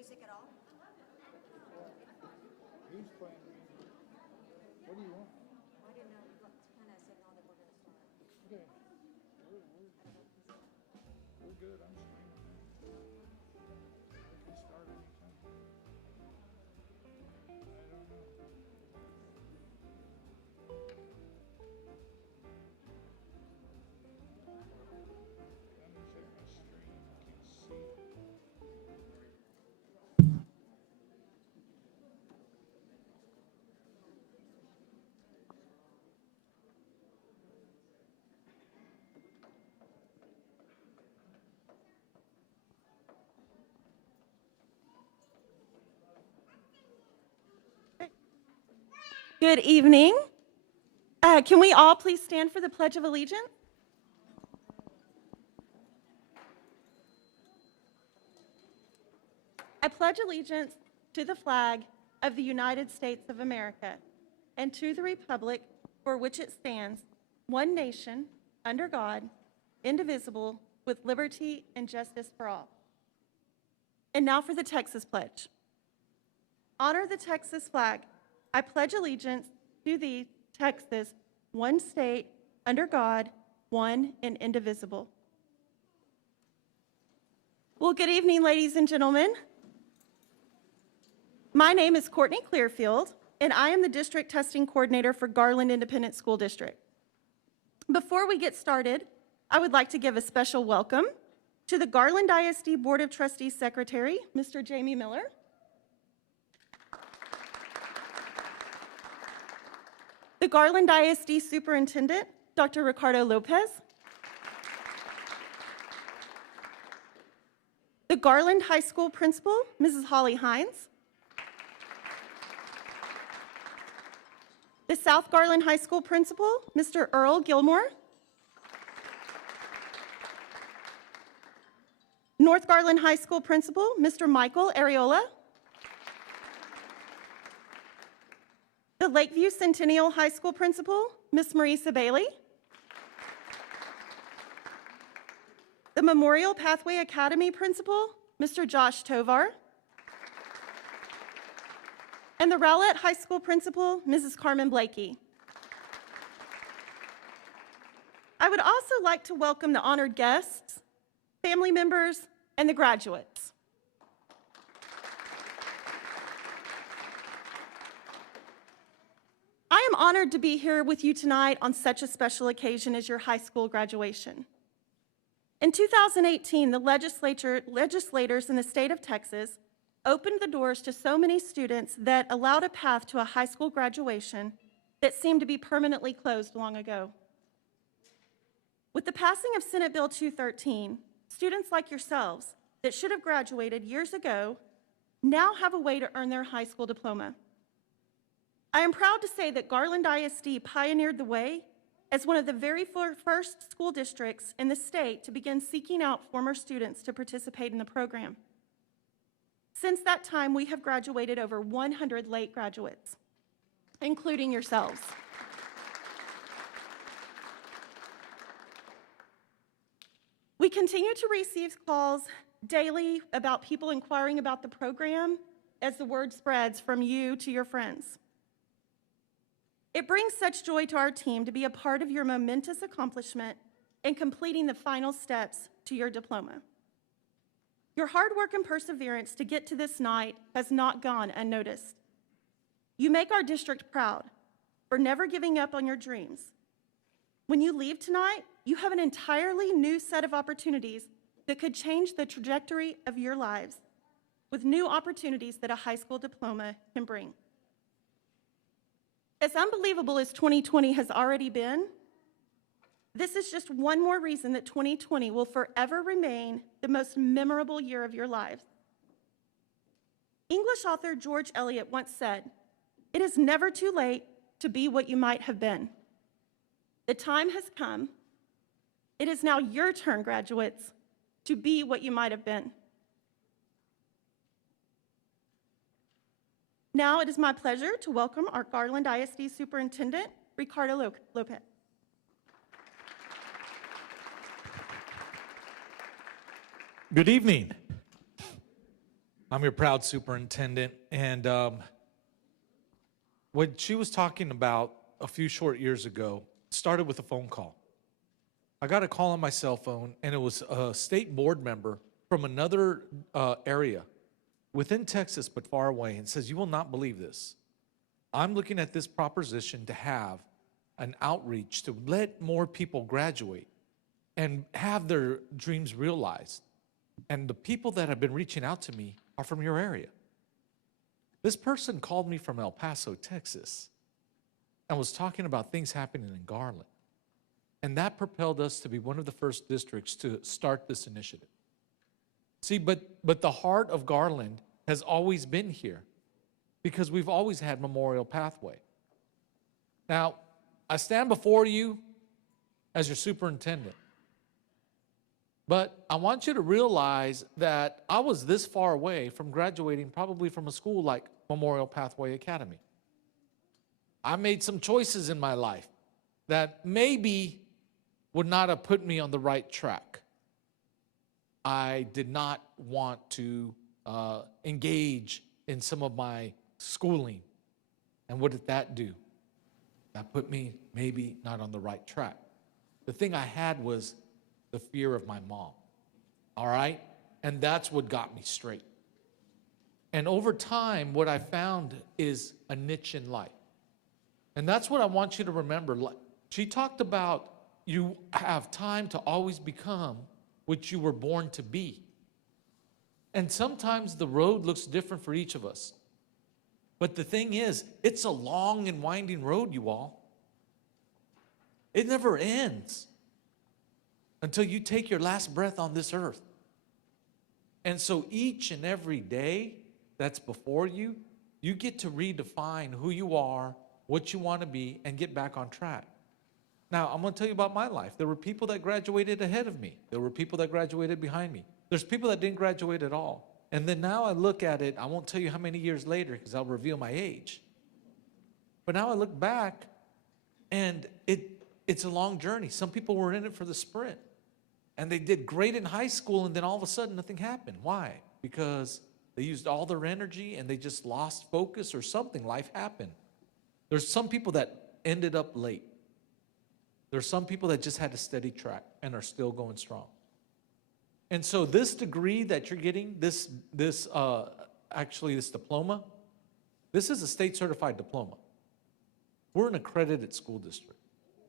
music at all? Who's playing music? What do you want? I didn't know what kind of signal that we're going to start. Okay. We're good. I'm streaming now. We can start anytime. I don't know. Let me check my stream. I can see it. Good evening. Can we all please stand for the Pledge of Allegiance? I pledge allegiance to the flag of the United States of America and to the republic for which it stands, one nation, under God, indivisible, with liberty and justice for all. And now for the Texas Pledge. Honor the Texas flag. I pledge allegiance to thee, Texas, one state, under God, one and indivisible. Well, good evening, ladies and gentlemen. My name is Courtney Clearfield, and I am the District Testing Coordinator for Garland Independent School District. Before we get started, I would like to give a special welcome to the Garland ISD Board of Trustees Secretary, Mr. Jamie Miller, the Garland ISD Superintendent, Dr. Ricardo Lopez, the Garland High School Principal, Mrs. Holly Hines, the South Garland High School Principal, Mr. Earl Gilmore, North Garland High School Principal, Mr. Michael Areola, the Lakeview Centennial High School Principal, Ms. Marisa Bailey, the Memorial Pathway Academy Principal, Mr. Josh Tovar, and the Rowlett High School Principal, Mrs. Carmen Blakey. I would also like to welcome the honored guests, family members, and the graduates. I am honored to be here with you tonight on such a special occasion as your high school graduation. In 2018, the legislators in the state of Texas opened the doors to so many students that allowed a path to a high school graduation that seemed to be permanently closed long ago. With the passing of Senate Bill 213, students like yourselves that should have graduated years ago now have a way to earn their high school diploma. I am proud to say that Garland ISD pioneered the way as one of the very first school districts in the state to begin seeking out former students to participate in the program. Since that time, we have graduated over 100 late graduates, including yourselves. We continue to receive calls daily about people inquiring about the program as the word spreads from you to your friends. It brings such joy to our team to be a part of your momentous accomplishment in completing the final steps to your diploma. Your hard work and perseverance to get to this night has not gone unnoticed. You make our district proud for never giving up on your dreams. When you leave tonight, you have an entirely new set of opportunities that could change the trajectory of your lives with new opportunities that a high school diploma can bring. As unbelievable as 2020 has already been, this is just one more reason that 2020 will forever remain the most memorable year of your lives. English author George Eliot once said, "It is never too late to be what you might have been." The time has come. It is now your turn, graduates, to be what you might have been. Now it is my pleasure to welcome our Garland ISD Superintendent, Ricardo Lopez. Good evening. I'm your proud superintendent. And what she was talking about a few short years ago started with a phone call. I got a call on my cell phone, and it was a state board member from another area within Texas but far away, and says, "You will not believe this. I'm looking at this proposition to have an outreach to let more people graduate and have their dreams realized. And the people that have been reaching out to me are from your area." This person called me from El Paso, Texas, and was talking about things happening in Garland. And that propelled us to be one of the first districts to start this initiative. See, but the heart of Garland has always been here because we've always had Memorial Pathway. Now, I stand before you as your superintendent, but I want you to realize that I was this far away from graduating probably from a school like Memorial Pathway Academy. I made some choices in my life that maybe would not have put me on the right track. I did not want to engage in some of my schooling. And what did that do? That put me maybe not on the right track. The thing I had was the fear of my mom, all right? And that's what got me straight. And over time, what I found is a niche in life. And that's what I want you to remember. She talked about you have time to always become what you were born to be. And sometimes the road looks different for each of us. But the thing is, it's a long and winding road, you all. It never ends until you take your last breath on this earth. And so each and every day that's before you, you get to redefine who you are, what you want to be, and get back on track. Now, I'm going to tell you about my life. There were people that graduated ahead of me. There were people that graduated behind me. There's people that didn't graduate at all. And then now I look at it, I won't tell you how many years later because I'll reveal my age. But now I look back and it's a long journey. Some people were in it for the sprint. And they did great in high school, and then all of a sudden nothing happened. Why? Because they used all their energy and they just lost focus or something. Life happened. There's some people that ended up late. There's some people that just had a steady track and are still going strong. And so this degree that you're getting, this diploma, this is a state certified diploma. We're an accredited school district.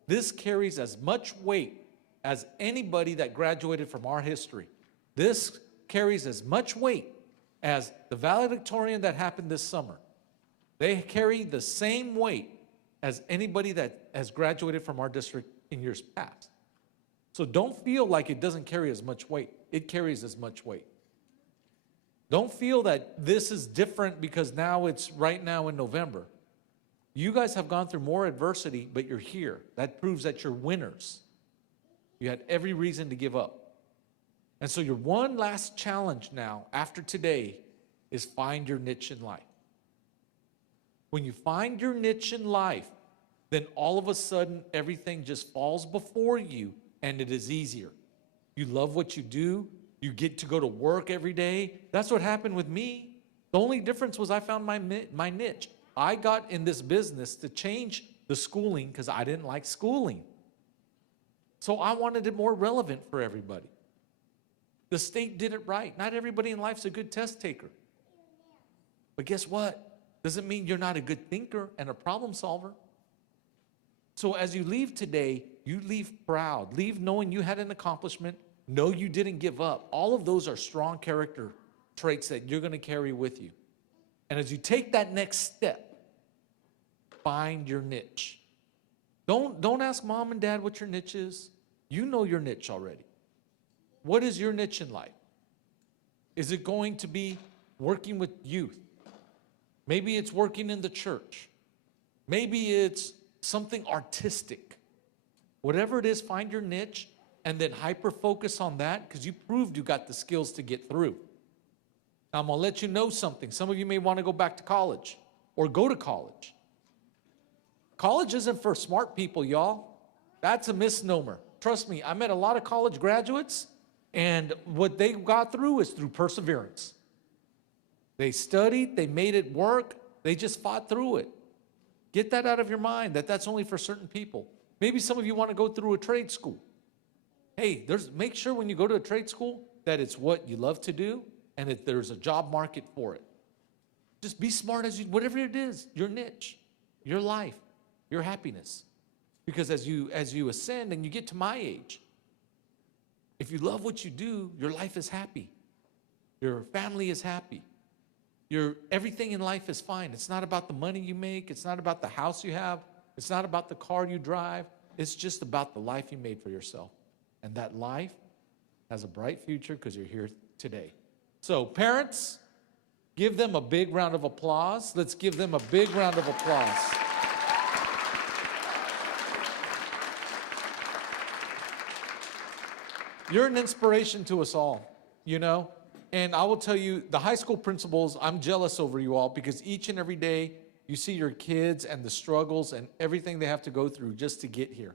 This carries as much weight as anybody that graduated from our history. This carries as much weight as the valedictorian that happened this summer. They carry the same weight as anybody that has graduated from our district in years past. So don't feel like it doesn't carry as much weight. It carries as much weight. Don't feel that this is different because now it's right now in November. You guys have gone through more adversity, but you're here. That proves that you're winners. You had every reason to give up. And so your one last challenge now, after today, is find your niche in life. When you find your niche in life, then all of a sudden everything just falls before you and it is easier. You love what you do. You get to go to work every day. That's what happened with me. The only difference was I found my niche. I got in this business to change the schooling because I didn't like schooling. So I wanted it more relevant for everybody. The state did it right. Not everybody in life's a good test taker. But guess what? Doesn't mean you're not a good thinker and a problem solver. So as you leave today, you leave proud. Leave knowing you had an accomplishment. Know you didn't give up. All of those are strong character traits that you're going to carry with you. And as you take that next step, find your niche. Don't ask mom and dad what your niche is. You know your niche already. What is your niche in life? Is it going to be working with youth? Maybe it's working in the church. Maybe it's something artistic. Whatever it is, find your niche and then hyper-focus on that because you proved you got the skills to get through. Now, I'm going to let you know something. Some of you may want to go back to college or go to college. College isn't for smart people, y'all. That's a misnomer. Trust me, I met a lot of college graduates, and what they got through is through perseverance. They studied, they made it work, they just fought through it. Get that out of your mind, that that's only for certain people. Maybe some of you want to go through a trade school. Hey, make sure when you go to a trade school that it's what you love to do and that there's a job market for it. Just be smart whatever it is, your niche, your life, your happiness. Because as you ascend and you get to my age, if you love what you do, your life is happy. Your family is happy. Everything in life is fine. It's not about the money you make. It's not about the house you have. It's not about the car you drive. It's just about the life you made for yourself. And that life has a bright future because you're here today. So parents, give them a big round of applause. Let's give them a big round of applause. You're an inspiration to us all, you know? And I will tell you, the high school principals, I'm jealous over you all because each and every day you see your kids and the struggles and everything they have to go through just to get here.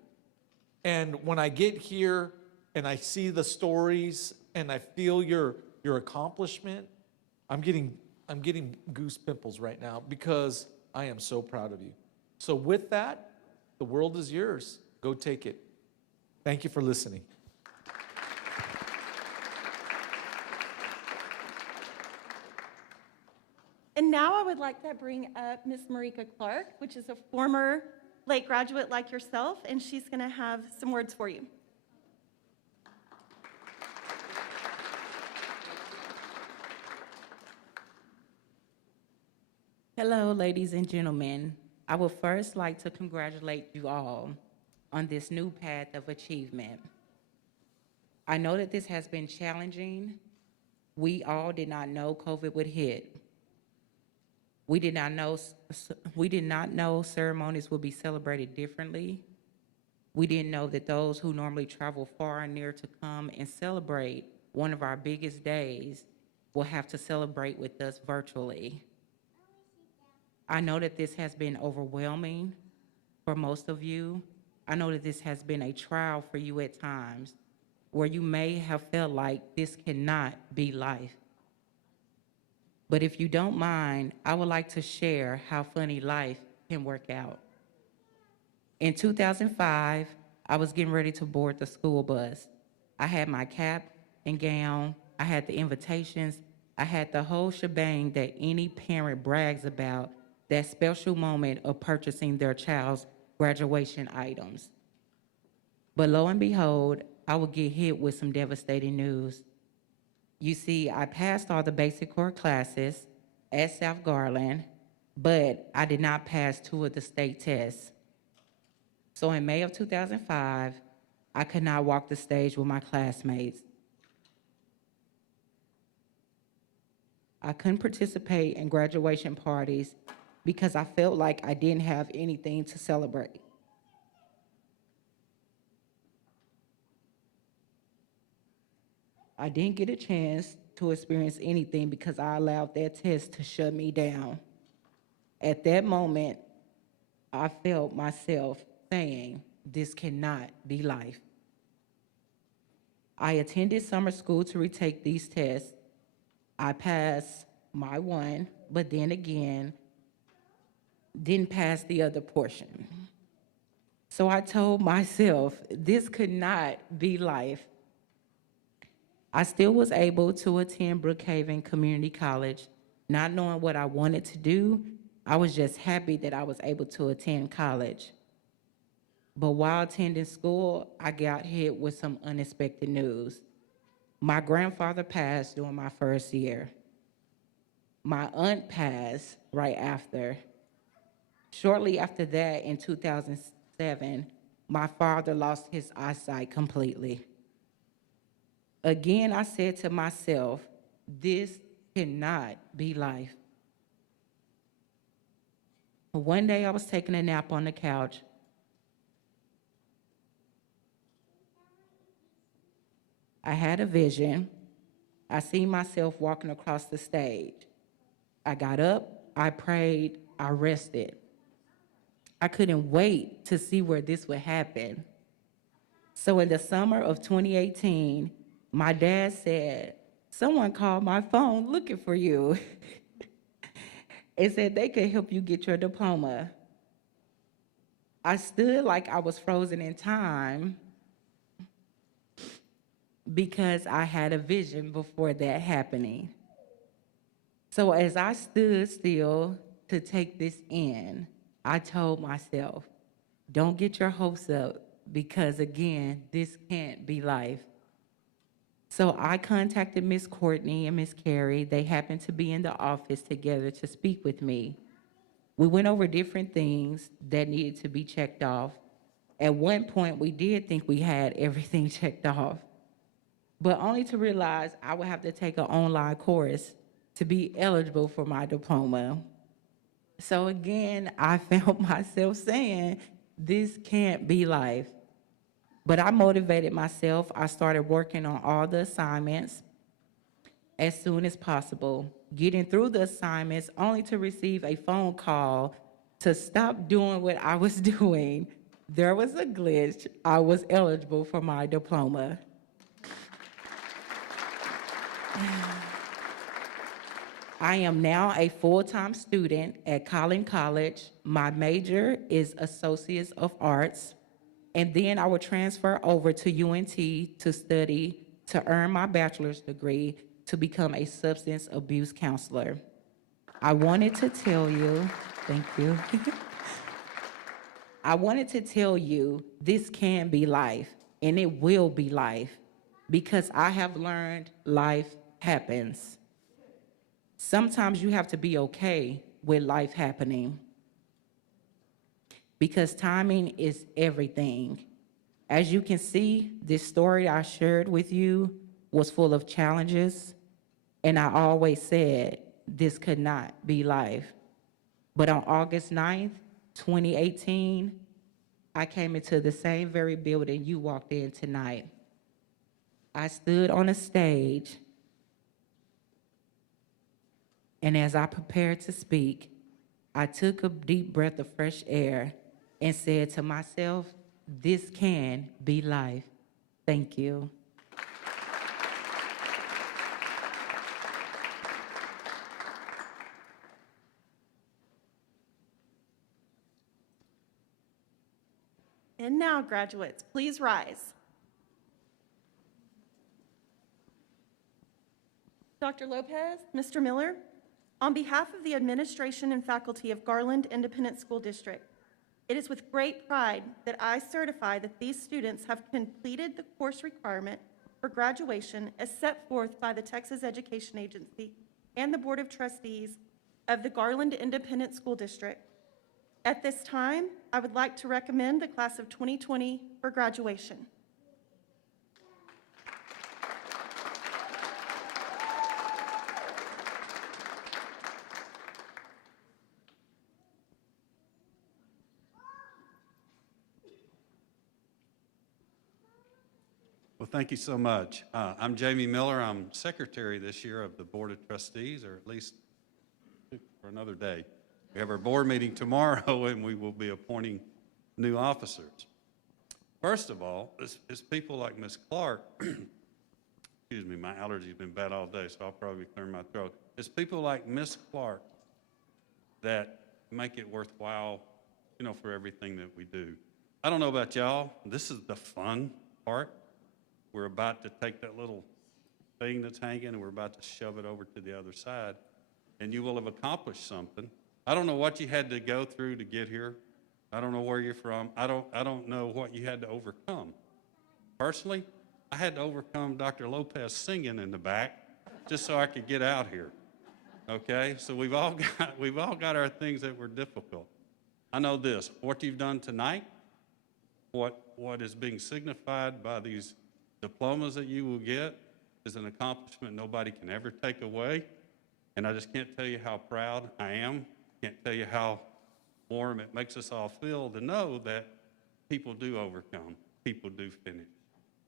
And when I get here and I see the stories and I feel your accomplishment, I'm getting goose pimples right now because I am so proud of you. So with that, the world is yours. Go take it. Thank you for listening. And now I would like to bring up Ms. Marika Clark, which is a former late graduate like yourself, and she's going to have some words for you. Hello, ladies and gentlemen. I would first like to congratulate you all on this new path of achievement. I know that this has been challenging. We all did not know COVID would hit. We did not know ceremonies would be celebrated differently. We didn't know that those who normally travel far and near to come and celebrate one of our biggest days will have to celebrate with us virtually. I know that this has been overwhelming for most of you. I know that this has been a trial for you at times where you may have felt like this cannot be life. But if you don't mind, I would like to share how funny life can work out. In 2005, I was getting ready to board the school bus. I had my cap and gown, I had the invitations, I had the whole shebang that any parent brags about, that special moment of purchasing their child's graduation items. But lo and behold, I would get hit with some devastating news. You see, I passed all the basic core classes at South Garland, but I did not pass 2 of the state tests. So in May of 2005, I could not walk the stage with my classmates. I couldn't participate in graduation parties because I felt like I didn't have anything to celebrate. I didn't get a chance to experience anything because I allowed that test to shut me down. At that moment, I felt myself saying, this cannot be life. I attended summer school to retake these tests. I passed my one, but then again, didn't pass the other portion. So I told myself, this could not be life. I still was able to attend Brookhaven Community College, not knowing what I wanted to do. I was just happy that I was able to attend college. But while attending school, I got hit with some unexpected news. My grandfather passed during my first year. My aunt passed right after. Shortly after that, in 2007, my father lost his eyesight completely. Again, I said to myself, this cannot be life. One day I was taking a nap on the couch. I had a vision. I seen myself walking across the stage. I got up, I prayed, I rested. I couldn't wait to see where this would happen. So in the summer of 2018, my dad said, someone called my phone looking for you. and said they could help you get your diploma. I stood like I was frozen in time because I had a vision before that happening. So as I stood still to take this in, I told myself, don't get your hopes up because again, this can't be life. So I contacted Miss Courtney and Miss Carrie. They happened to be in the office together to speak with me. We went over different things that needed to be checked off. At one point, we did think we had everything checked off, but only to realize I would have to take an online course to be eligible for my diploma. So again, I found myself saying, this can't be life. But I motivated myself. I started working on all the assignments as soon as possible, getting through the assignments only to receive a phone call to stop doing what I was doing. There was a glitch. I was eligible for my diploma. I am now a full-time student at Collin College. My major is Associates of Arts, and then I will transfer over to UNT to study to earn my bachelor's degree to become a substance abuse counselor. I wanted to tell you, thank you. I wanted to tell you this can be life, and it will be life, because I have learned life happens. Sometimes you have to be okay with life happening because timing is everything. As you can see, this story I shared with you was full of challenges, and I always said this could not be life. But on August 9th, 2018, I came into the same very building you walked in tonight. I stood on a stage, and as I prepared to speak, I took a deep breath of fresh air and said to myself, this can be life. Thank you. And now, graduates, please rise. Dr. Lopez, Mr. Miller, on behalf of the administration and faculty of Garland Independent School District, it is with great pride that I certify that these students have completed the course requirement for graduation as set forth by the Texas Education Agency and the Board of Trustees of the Garland Independent School District. At this time, I would like to recommend the class of 2020 for graduation. Well, thank you so much. I'm Jamie Miller. I'm secretary this year of the Board of Trustees, or at least for another day. We have our board meeting tomorrow, and we will be appointing new officers. First of all, it's people like Ms. Clark, excuse me, my allergy's been bad all day, so I'll probably clear my throat. It's people like Ms. Clark that make it worthwhile, for everything that we do. I don't know about y'all, this is the fun part. We're about to take that little thing that's hanging and we're about to shove it over to the other side, and you will have accomplished something. I don't know what you had to go through to get here. I don't know where you're from. I don't know what you had to overcome. Personally, I had to overcome Dr. Lopez singing in the back just so I could get out here. Okay? So we've all got our things that were difficult. I know this, what you've done tonight, what is being signified by these diplomas that you will get is an accomplishment nobody can ever take away. And I just can't tell you how proud I am. Can't tell you how warm it makes us all feel to know that people do overcome, people do finish.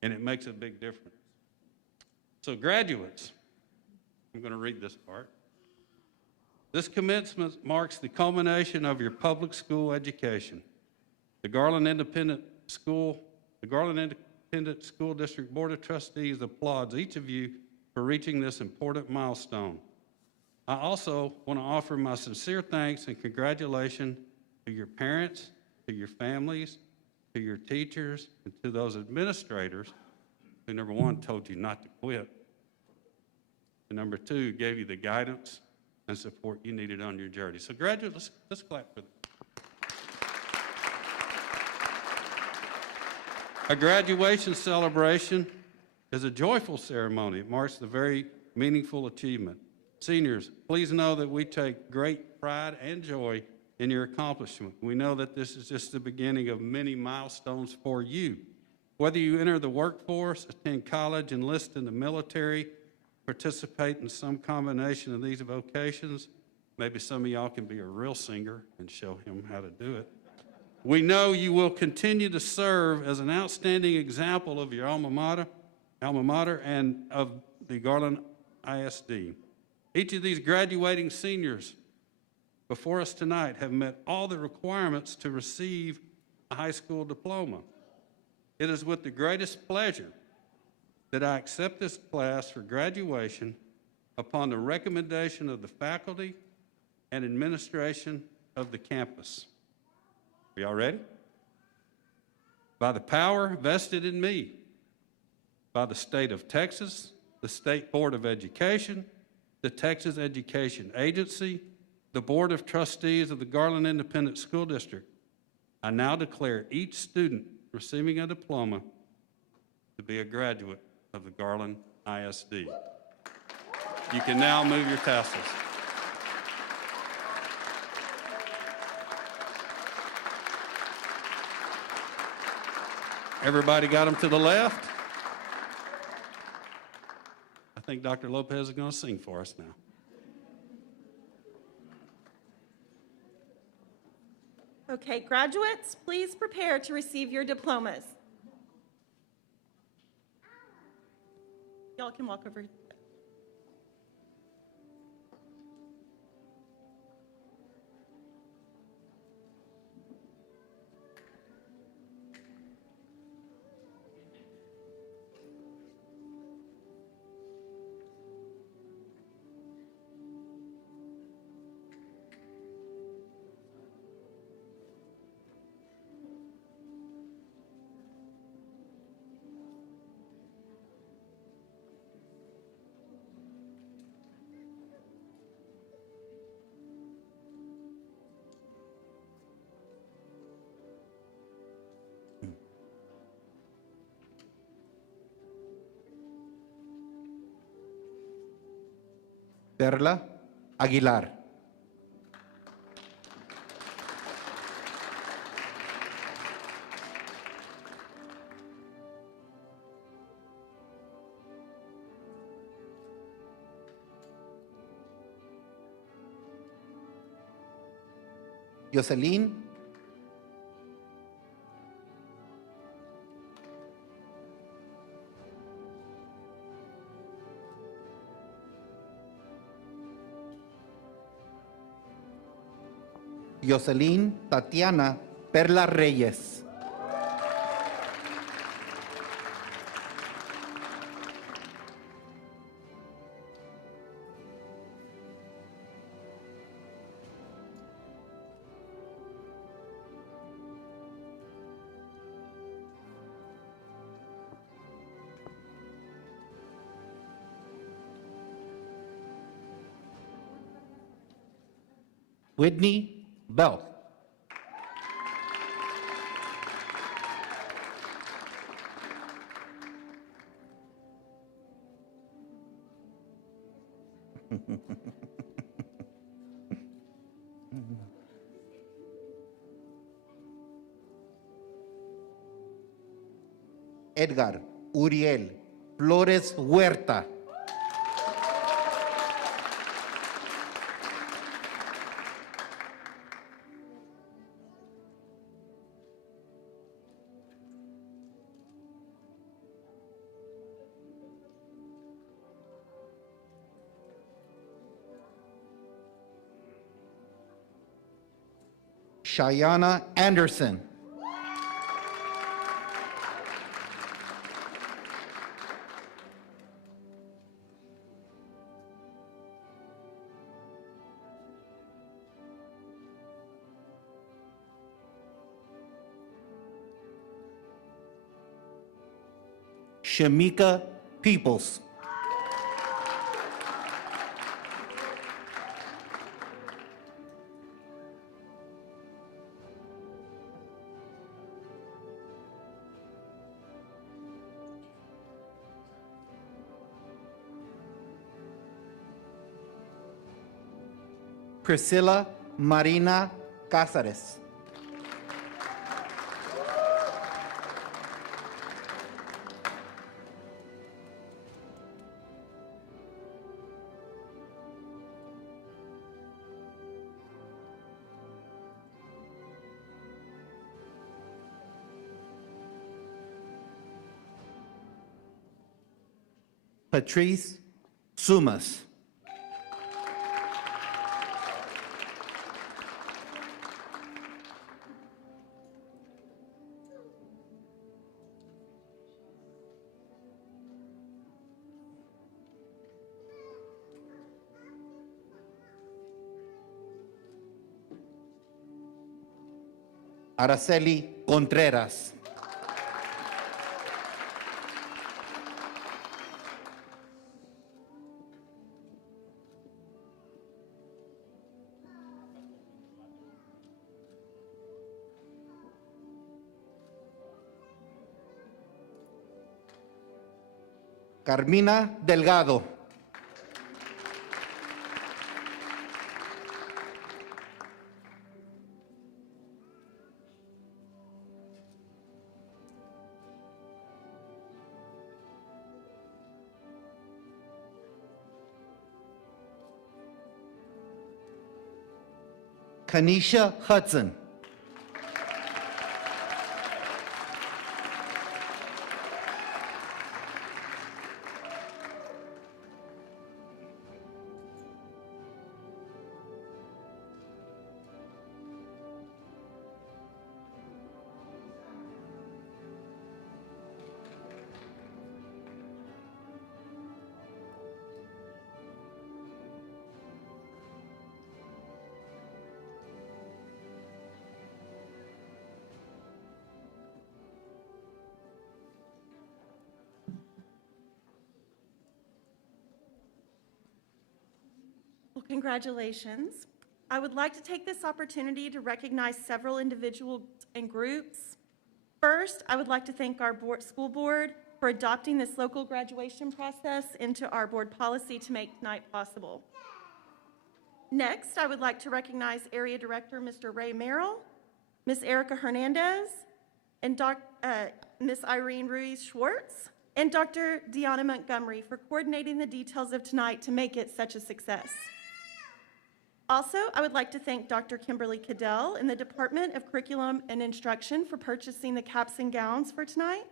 And it makes a big difference. So graduates, I'm going to read this part. This commencement marks the culmination of your public school education. The Garland Independent School District Board of Trustees applauds each of you for reaching this important milestone. I also want to offer my sincere thanks and congratulations to your parents, to your families, to your teachers, and to those administrators who, number one, told you not to quit, and number two, gave you the guidance and support you needed on your journey. So graduates, let's clap for them. A graduation celebration is a joyful ceremony. It marks the very meaningful achievement. Seniors, please know that we take great pride and joy in your accomplishment. We know that this is just the beginning of many milestones for you. Whether you enter the workforce, attend college, enlist in the military, participate in some combination of these vocations, maybe some of y'all can be a real singer and show him how to do it. We know you will continue to serve as an outstanding example of your alma mater and of the Garland ISD. Each of these graduating seniors before us tonight have met all the requirements to receive a high school diploma. It is with the greatest pleasure that I accept this class for graduation upon the recommendation of the faculty and administration of the campus. Are y'all ready? By the power vested in me by the state of Texas, the State Board of Education, the Texas Education Agency, the Board of Trustees of the Garland Independent School District, I now declare each student receiving a diploma to be a graduate of the Garland ISD. You can now move your tassels. Everybody got them to the left? I think Dr. Lopez is going to sing for us now. Okay, graduates, please prepare to receive your diplomas. Y'all can walk over. Perla Aguilar. Jocelyn Tatiana Perla Reyes. Whitney Bell. Edgar Uriel Flores Huerta. Shayana Anderson. Shamika Peoples. Priscilla Marina Cáceres. Patrice Sumas. Araceli Contreras. Carmina Delgado. Kanisha Hudson. Well, congratulations. I would like to take this opportunity to recognize several individuals and groups. First, I would like to thank our school board for adopting this local graduation process into our board policy to make tonight possible. Next, I would like to recognize Area Director Mr. Ray Merrill, Ms. Erica Hernandez, and Ms. Irene Ruiz-Schwartz, and Dr. Deanna Montgomery for coordinating the details of tonight to make it such a success. Also, I would like to thank Dr. Kimberly Cadell in the Department of Curriculum and Instruction for purchasing the caps and gowns for tonight,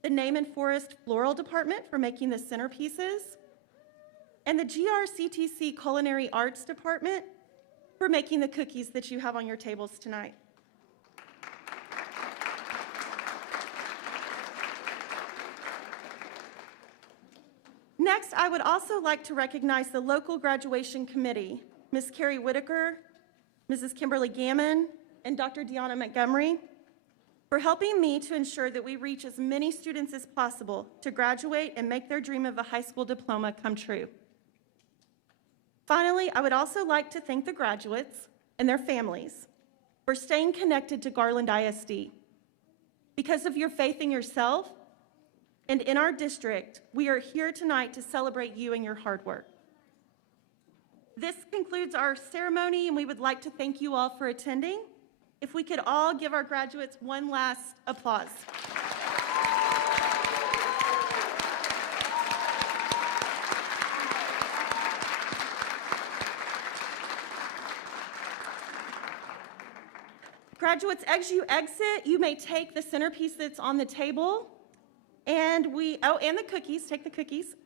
the Name and Forest Floral Department for making the centerpieces, and the GRCTC Culinary Arts Department for making the cookies that you have on your tables tonight. Next, I would also like to recognize the local graduation committee, Ms. Carrie Whitaker, Mrs. Kimberly Gammon, and Dr. Deanna Montgomery, for helping me to ensure that we reach as many students as possible to graduate and make their dream of a high school diploma come true. Finally, I would also like to thank the graduates and their families for staying connected to Garland ISD. Because of your faith in yourself and in our district, we are here tonight to celebrate you and your hard work. This concludes our ceremony, and we would like to thank you all for attending. If we could all give our graduates one last applause. Graduates, as you exit, you may take the centerpiece that's on the table, and and the cookies, take the cookies.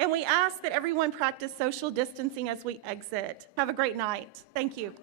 And we ask that everyone practice social distancing as we exit. Have a great night. Thank you.